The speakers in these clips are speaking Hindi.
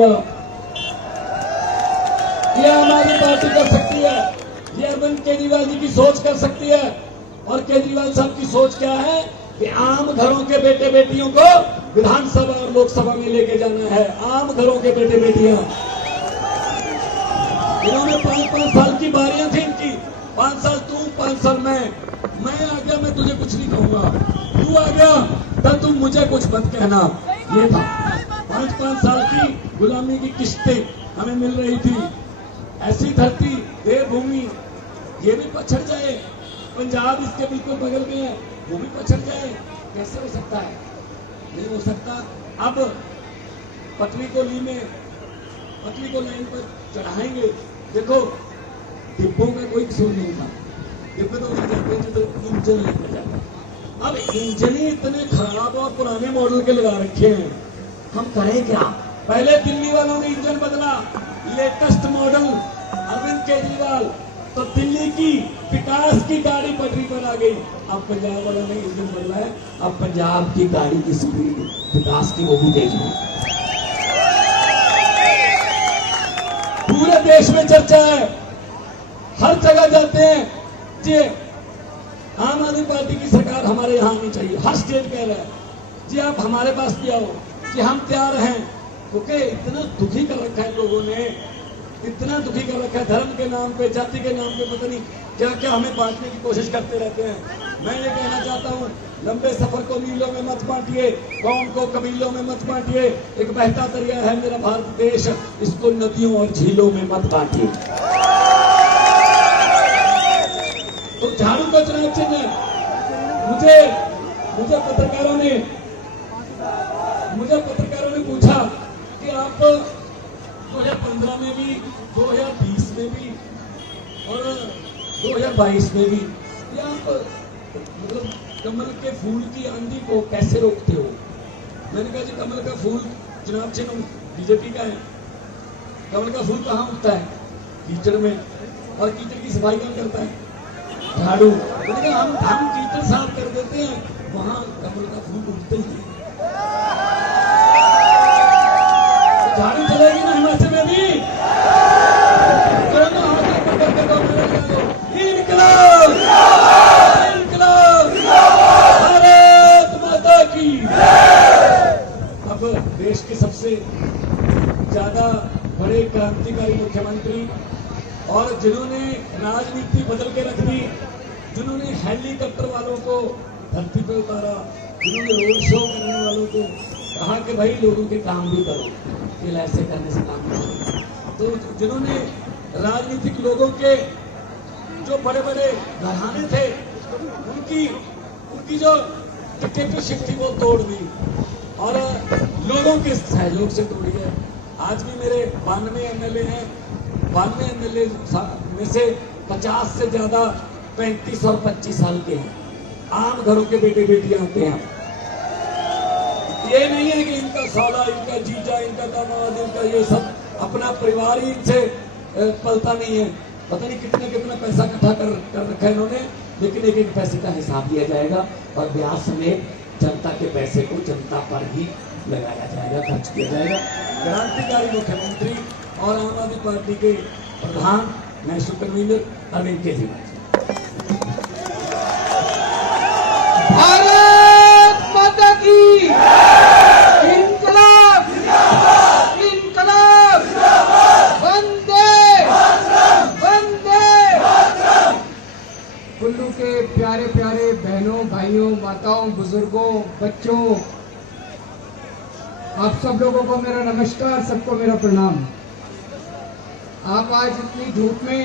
करूंगा। ये हमारी पार्टी कर सकती है, ये अरविंद केजरीवाल जी की सोच कर सकती है। और केजरीवाल साहब की सोच क्या है कि आम घरों के बेटे बेटियों को विधानसभा और लोकसभा में लेके जाना है। आम घरों के बेटे बेटियां, इन्होंने 5-5 साल की बारियां थी इनकी, 5 साल तू 5 साल मैं आ गया, मैं तुझे कुछ नहीं कहूंगा, तू आ गया तब तुम मुझे कुछ मत कहना। ये था 5-5 साल की गुलामी की किस्तें हमें मिल रही थी। ऐसी धरती देवभूमि, ये भी पछड़ जाए, पंजाब इसके बिल्कुल बगल में है, वो भी पछड़ जाए, कैसे हो सकता है? नहीं हो सकता। अब पटरी को लाइन पर चढ़ाएंगे। देखो डिब्बों का कोई कसूर नहीं था, डिब्बे तो उधर जाते हैं जिधर इंजन लेकर जाते हैं। अब इंजन ही इतने खराब और पुराने मॉडल के लगा रखे हैं, हम करें क्या? पहले दिल्ली वालों ने इंजन बदला, लेटेस्ट मॉडल अरविंद केजरीवाल, तो दिल्ली की विकास की गाड़ी पटरी पर आ गई। अब पंजाब वालों ने इंजन बदला है, अब पंजाब की गाड़ी की स्पीड विकास की वो भी तेज है। पूरे देश में चर्चा है, हर जगह जाते हैं जी आम आदमी पार्टी की सरकार हमारे यहाँ आनी चाहिए। हर स्टेट कह रहा है जी आप हमारे पास भी आओ, कि हम तैयार हैं। क्योंकि इतना दुखी कर रखा है लोगों ने, इतना दुखी कर रखा है, धर्म के नाम पे, जाति के नाम पे, पता नहीं क्या क्या हमें बांटने की कोशिश करते रहते हैं। मैं ये कहना चाहता हूँ, लंबे सफर को मीलों में मत बांटिए, कौम को कबीलों में मत बांटिए। एक बहता दरिया है मेरा भारत देश, इसको नदियों और झीलों में मत बांटिए। तो झाड़ू का चुनाव चिन्ह मुझे पत्रकारों ने पूछा कि आप 2015 में भी, 2020 में भी और 2022 में भी या आप मतलब कमल के फूल की आंधी को कैसे रोकते हो? मैंने कहा जी कमल का फूल चुनाव चिन्ह बीजेपी का है। कमल का फूल कहाँ उगता है? कीचड़ में, और कीचड़ की सफाई कौन करता है? झाड़ू। मैंने कहा हम कीचड़ साफ कर देते हैं, वहां कमल का फूल उगते ही है। झाड़ू चलेगी ना हिमाचल में भी? इनकलाब, भारत माता की। अब देश के सबसे ज्यादा बड़े क्रांतिकारी मुख्यमंत्री, और जिन्होंने राजनीति बदल के रख दी, जिन्होंने हेलीकॉप्टर वालों को धरती पे उतारा, जिन्होंने रोड शो करने वालों को कहा कि भाई लोगों के काम भी करो, कि ऐसे करने से काम नहीं होगा, तो जिन्होंने राजनीतिक लोगों के जो बड़े बड़े घराने थे उनकी जो डिक्टेटरशिप थी वो तोड़ दी और लोगों के सहयोग से तोड़ी है। आज भी मेरे 92 एमएलए हैं, 92 एमएलए में से 50 से ज्यादा 35 और 25 साल के हैं, आम घरों के बेटे बेटियां आते हैं। ये नहीं है कि इनका साला, इनका जीजा, इनका दामाद, इनका ये सब अपना परिवार ही इनसे पलता नहीं है। पता नहीं कितना पैसा इकट्ठा कर रखा है इन्होंने, लेकिन एक एक पैसे का हिसाब लिया जाएगा और ब्याज समेत जनता के पैसे को जनता पर ही लगाया जाएगा, खर्च किया जाएगा। क्रांतिकारी मुख्यमंत्री और आम आदमी पार्टी के प्रधान नेशनल कन्वीनर अरविंद केजरीवाल। भारत माता की इनकलाब, इनकलाब, वंदे वंदे। कुल्लू के प्यारे प्यारे बहनों, भाइयों, माताओं, बुजुर्गों, बच्चों, आप सब लोगों को मेरा नमस्कार, सबको मेरा प्रणाम। आप आज इतनी धूप में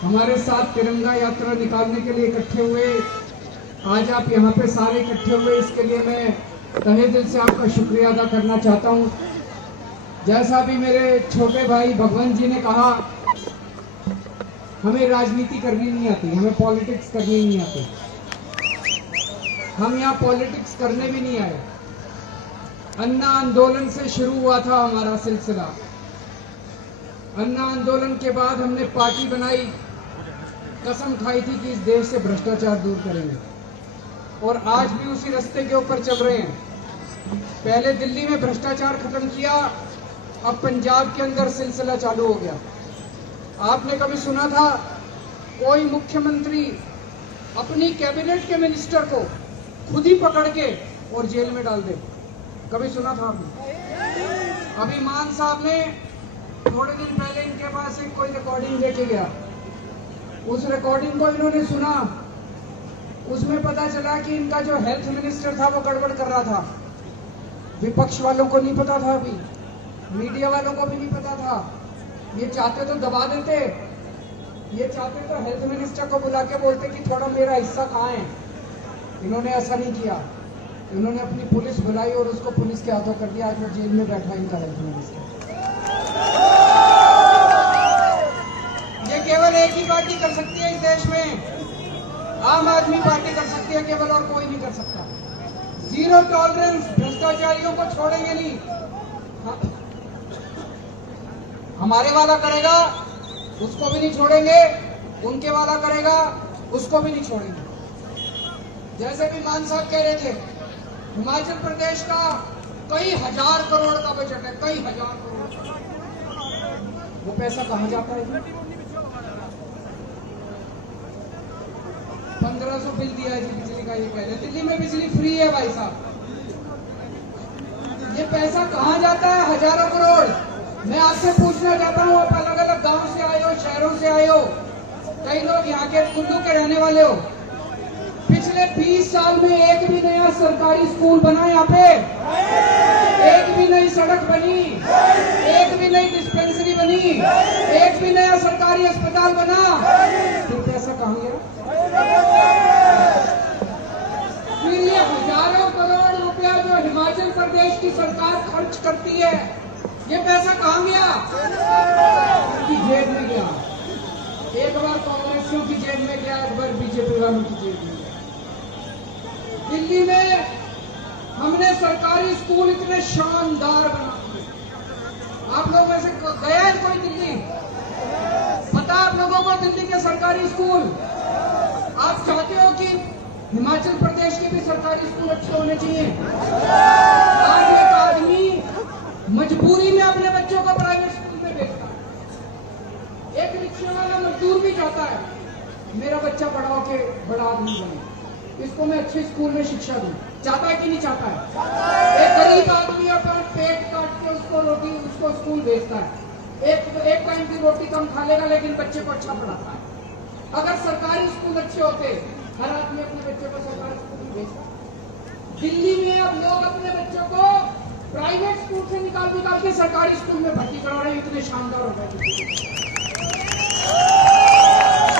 हमारे साथ तिरंगा यात्रा निकालने के लिए इकट्ठे हुए, आज आप यहाँ पे सारे इकट्ठे हुए, इसके लिए मैं तहे दिल से आपका शुक्रिया अदा करना चाहता हूँ। जैसा भी मेरे छोटे भाई भगवंत जी ने कहा, हमें राजनीति करनी नहीं आती, हमें पॉलिटिक्स करनी नहीं आती। हम यहाँ पॉलिटिक्स करने भी नहीं आए। अन्ना आंदोलन से शुरू हुआ था हमारा सिलसिला। अन्ना आंदोलन के बाद हमने पार्टी बनाई, कसम खाई थी कि इस देश से भ्रष्टाचार दूर करेंगे, और आज भी उसी रास्ते के ऊपर चल रहे हैं। पहले दिल्ली में भ्रष्टाचार खत्म किया, अब पंजाब के अंदर सिलसिला चालू हो गया। आपने कभी सुना था कोई मुख्यमंत्री अपनी कैबिनेट के मिनिस्टर को खुद ही पकड़ के और जेल में डाल दे? कभी सुना था आपने? अभी मान साहब ने थोड़े दिन पहले इनके पास एक कोई रिकॉर्डिंग लेके गया, उस रिकॉर्डिंग को इन्होंने सुना, उसमें पता चला कि इनका जो हेल्थ मिनिस्टर था वो गड़बड़ कर रहा था। विपक्ष वालों को नहीं पता था, अभी मीडिया वालों को भी नहीं पता था। ये चाहते तो दबा देते, ये चाहते तो हेल्थ मिनिस्टर को बुला के बोलते कि थोड़ा मेरा हिस्सा कहाँ है। इन्होंने ऐसा नहीं किया, इन्होंने अपनी पुलिस बुलाई और उसको पुलिस के हाथों कर दिया। आज वो जेल में बैठा इनका हेल्थ मिनिस्टर। ये केवल एक ही पार्टी कर सकती है इस देश में, आम आदमी पार्टी कर सकती है केवल, और कोई नहीं कर सकता। जीरो टॉलरेंस, भ्रष्टाचारियों को छोड़ेंगे नहीं। हमारे वाला करेगा उसको भी नहीं छोड़ेंगे, उनके वाला करेगा उसको भी नहीं छोड़ेंगे। जैसे कि मान साहब कह रहे थे, हिमाचल प्रदेश का कई हजार करोड़ का बजट है, कई हजार करोड़। वो पैसा कहां जाता है? 1500 बिल दिया है जी बिजली का, ये कह रहे। दिल्ली में बिजली फ्री है भाई साहब। ये पैसा कहां जाता है? हजारों करोड़। मैं आपसे पूछना चाहता हूँ, आप अलग अलग गांव से आए हो, शहरों से आए हो, कई लोग यहाँ के कुल्लू के रहने वाले हो। पिछले 20 साल में एक भी नया सरकारी स्कूल बना यहाँ पे? एक भी नई सड़क बनी? एक भी नई डिस्पेंसरी बनी? एक भी नया सरकारी अस्पताल बना? फिर पैसा कहाँ गया? फिर ये हजारों करोड़ रुपया जो हिमाचल प्रदेश की सरकार खर्च करती है, ये पैसा कहाँ गया? उनकी जेब में गया। एक बार कांग्रेसियों की जेब में गया, एक बार बीजेपी वालों की जेब में गया। दिल्ली में हमने सरकारी स्कूल इतने शानदार बना दिए। आप लोग वैसे गए हैं कोई दिल्ली? पता आप लोगों को दिल्ली के सरकारी स्कूल? आप चाहते हो कि हिमाचल प्रदेश के भी सरकारी स्कूल अच्छे होने चाहिए? आज एक आदमी मजबूरी में अपने बच्चों को प्राइवेट स्कूल में भेजता है। एक रिक्शे वाला मजदूर भी चाहता है मेरा बच्चा बड़ा होके बड़ा आदमी बने, इसको मैं अच्छे स्कूल में शिक्षा दूं। चाहता है कि नहीं चाहता है? एक गरीब आदमी अपना पेट काट के उसको रोटी, उसको स्कूल भेजता है। एक टाइम की रोटी कम खा लेगा लेकिन बच्चे को अच्छा पढ़ाता है। अगर सरकारी स्कूल अच्छे होते, हर आदमी अपने बच्चे को सरकारी स्कूल में भेजता। दिल्ली में अब लोग अपने बच्चों को प्राइवेट स्कूल से निकाल के सरकारी स्कूल में भर्ती करा रहे हैं। इतने शानदार हो गए।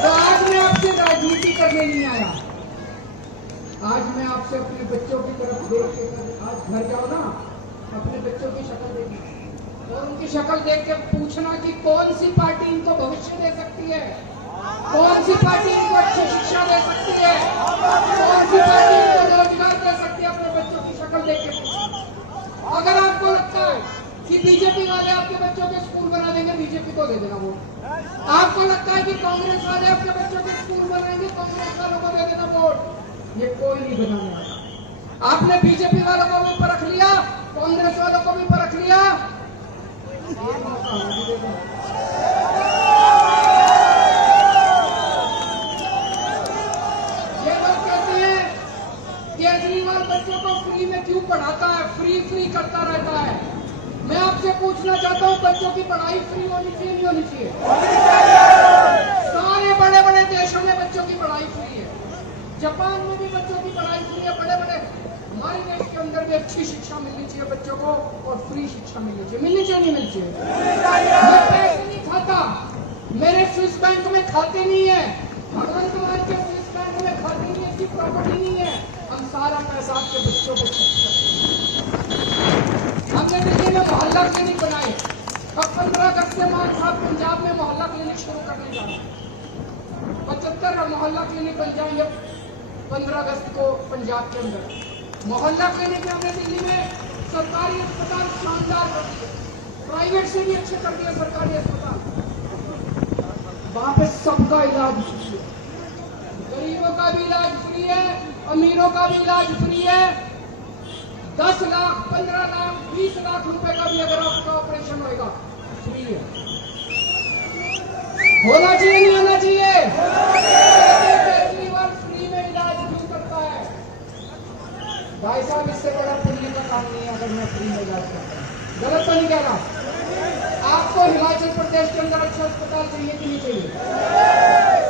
तो आज मैं आपसे राजनीति करने नहीं आया, आज मैं आपसे अपने बच्चों की तरफ देख के, आज घर जाओ ना, अपने बच्चों की शक्ल देखी और उनकी शक्ल देख के पूछना कि कौन सी पार्टी इनको भविष्य दे सकती है, कौन सी पार्टी इनको अच्छी शिक्षा दे सकती है, कौन सी पार्टी इनको रोजगार दे सकती है। अपने बच्चों की शक्ल देख के पूछना। अगर आपको लगता है कि बीजेपी वाले आपके बच्चों के स्कूल बना देंगे, बीजेपी को दे देना वोट। आपको लगता है कि कांग्रेस वाले आपके बच्चों के स्कूल बनाएंगे, कांग्रेस वालों को दे देना वोट। ये कोई नहीं बनाने वाला। आपने बीजेपी वालों को भी परख लिया, कांग्रेस वालों को भी परख लिया। ये मौका ये लोग कहते हैं केजरीवाल बच्चों को फ्री में क्यों पढ़ाता है, फ्री करता रहता है। मैं आपसे पूछना चाहता हूँ, बच्चों की पढ़ाई फ्री होनी चाहिए नहीं होनी चाहिए? सारे बड़े बड़े देशों में बच्चों की पढ़ाई फ्री है। जापान में भी बच्चों की पढ़ाई फ्री है। बड़े बड़े हमारे देश के अंदर भी अच्छी शिक्षा मिलनी चाहिए बच्चों को, और फ्री शिक्षा मिलनी चाहिए। मिलनी चाहिए नहीं मिलनी चाहिए? मैं पैसे नहीं खाता, मेरे स्विस बैंक में खाते नहीं है, भगवंत मान के स्विस बैंक में खाते नहीं है, इसकी प्रॉपर्टी नहीं है। हम सारा पैसा आपके बच्चों को खर्च करते हैं। हमने दिल्ली में मोहल्ला क्लिनिक बनाए। अब 15 अगस्त से मान साहब पंजाब में मोहल्ला क्लिनिक शुरू करने जा रहे हैं। 75 मोहल्ला क्लिनिक बन जाएंगे 15 अगस्त को पंजाब के अंदर। मोहल्ला क्लिनिक में हमने दिल्ली में सरकारी अस्पताल शानदार कर दिए, प्राइवेट से भी अच्छे कर दिए सरकारी अस्पताल। वहां पे सबका इलाज फ्री है, गरीबों का भी इलाज फ्री है, अमीरों का भी इलाज फ्री है। 10 लाख, 15 लाख, 20 लाख रुपए का भी अगर आपका ऑपरेशन होगा नुकसान नहीं है अगर मैं फ्री में इलाज करता हूँ। गलत तो नहीं कह रहा। आपको हिमाचल प्रदेश के अंदर अच्छा अस्पताल चाहिए कि नहीं चाहिए?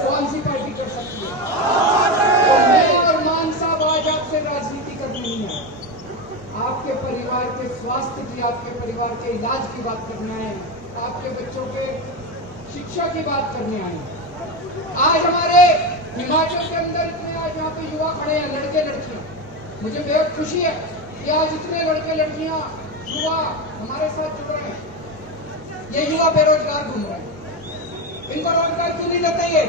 कौन सी पार्टी कर सकती है? तो मैं और मान साहब आज आपसे राजनीति करने नहीं आए, आपके परिवार के स्वास्थ्य की, आपके परिवार के इलाज की बात करने आए हैं, आपके बच्चों के शिक्षा की बात करने आए हैं। आज हमारे हिमाचल के अंदर इतने आज यहाँ पे युवा खड़े हैं, लड़के लड़कियां, मुझे बेहद खुशी है कि आज इतने लड़के लड़कियां युवा हमारे साथ जुड़ रहे हैं। ये युवा बेरोजगार घूम रहे हैं, इनको रोजगार क्यों नहीं देते? ये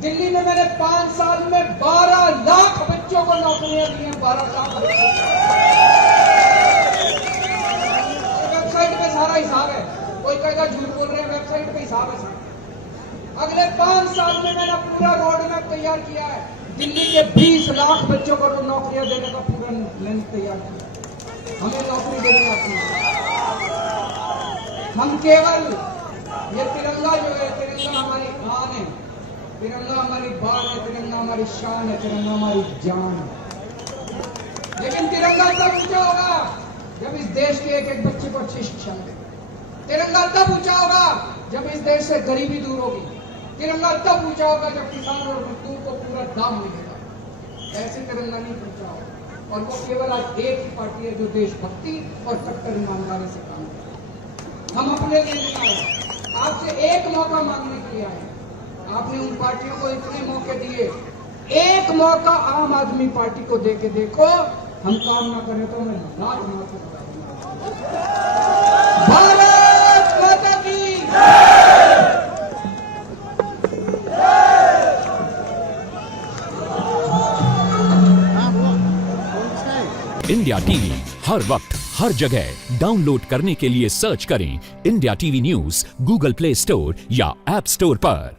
दिल्ली में मैंने 5 साल में 12 लाख बच्चों को नौकरियां दी हैं। 12 लाख वेबसाइट पे सारा हिसाब है, कोई कहेगा झूठ बोल रहे हैं, वेबसाइट पे हिसाब है सारा। अगले 5 साल में मैंने पूरा रोड मैप तैयार किया है, दिल्ली के 20 लाख बच्चों को नौकरियां देने का पूरा लेंस तैयार किया। हमें नौकरी देने आती है। हम केवल ये तिरंगा जो है, तिरंगा हमारी आन है, तिरंगा हमारी बान है, तिरंगा हमारी शान है, तिरंगा हमारी जान है। लेकिन तिरंगा तब ऊंचा होगा जब इस देश के एक एक बच्चे को अच्छी शिक्षा मिले। तिरंगा तब ऊंचा होगा जब इस देश से गरीबी दूर होगी। तिरंगा तब ऊंचा होगा जब किसान और मजदूर को पूरा दाम मिलेगा। ऐसे तिरंगा नहीं ऊंचा होगा। और वो केवल आज एक ही पार्टी है जो देशभक्ति और कट्टर ईमानदारी से काम करे। हम अपने लिए नहीं आए, आपसे एक मौका मांगने के लिए आए। आपने उन पार्टियों को इतने मौके दिए, एक मौका आम आदमी पार्टी को दे के देखो। हम काम ना करें तो मैं लाख माफी बता दूंगा। भारत माता की इंडिया टीवी हर वक्त हर जगह डाउनलोड करने के लिए सर्च करें India TV news Google play store या ऐप स्टोर पर।